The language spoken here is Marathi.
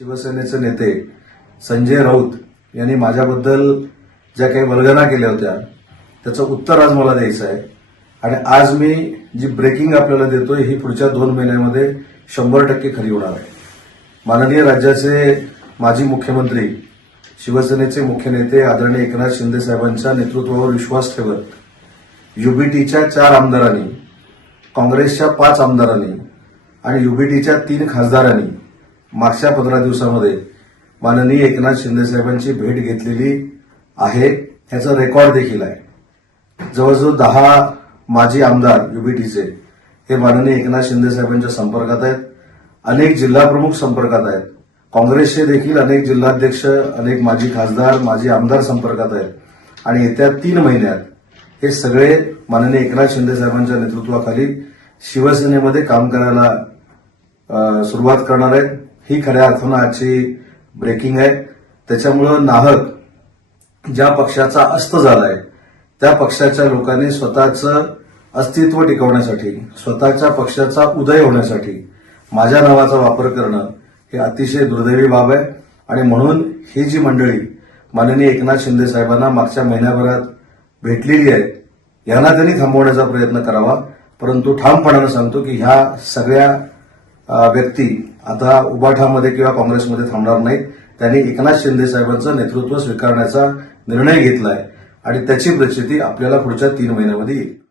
शिवसेनेचे नेते संजय राऊत यांनी माझ्याबद्दल ज्या काही वल्गना केल्या होत्या त्याचं उत्तर आज मला द्यायचं आहे आणि आज मी जी ब्रेकिंग आपल्याला देतोय ही पुढच्या 2 महिन्यामध्ये 100% खरी होणार आहे. माननीय राज्याचे माजी मुख्यमंत्री शिवसेनेचे मुख्य नेते आदरणीय एकनाथ शिंदे साहेबांच्या नेतृत्वावर विश्वास ठेवत युबीटीच्या 4 आमदारांनी, काँग्रेसच्या 5 आमदारांनी आणि युबीटीच्या 3 खासदारांनी मागच्या 15 दिवसामध्ये माननीय एकनाथ शिंदे साहेबांची भेट घेतलेली आहे. ह्याचा रेकॉर्ड देखील आहे. जवळजवळ 10 माजी आमदार युबीटीचे हे माननीय एकनाथ शिंदे साहेबांच्या संपर्कात आहेत. अनेक जिल्हाप्रमुख संपर्कात आहेत. काँग्रेसचे देखील अनेक जिल्हाध्यक्ष, अनेक माजी खासदार, माजी आमदार संपर्कात आहेत आणि येत्या 3 महिन्यात हे सगळे माननीय एकनाथ शिंदे साहेबांच्या नेतृत्वाखाली शिवसेनेमध्ये काम करायला सुरुवात करणार आहेत. ही खऱ्या अर्थानं आजची ब्रेकिंग आहे. त्याच्यामुळं नाहक ज्या पक्षाचा अस्त झालाय त्या पक्षाच्या लोकांनी स्वतःचं अस्तित्व टिकवण्यासाठी, स्वतःच्या पक्षाचा उदय होण्यासाठी माझ्या नावाचा वापर करणं हे अतिशय दुर्दैवी बाब आहे आणि म्हणून ही जी मंडळी माननीय एकनाथ शिंदे साहेबांना मागच्या महिन्याभरात भेटलेली आहेत यांना त्यांनी थांबवण्याचा प्रयत्न करावा. परंतु ठामपणानं सांगतो की ह्या सगळ्या व्यक्ती आता उबाठामध्ये किंवा काँग्रेसमध्ये थांबणार नाहीत. त्यांनी एकनाथ शिंदे साहेबांचं नेतृत्व स्वीकारण्याचा निर्णय घेतलाय आणि त्याची प्रचिती आपल्याला पुढच्या 3 महिन्यामध्ये येईल.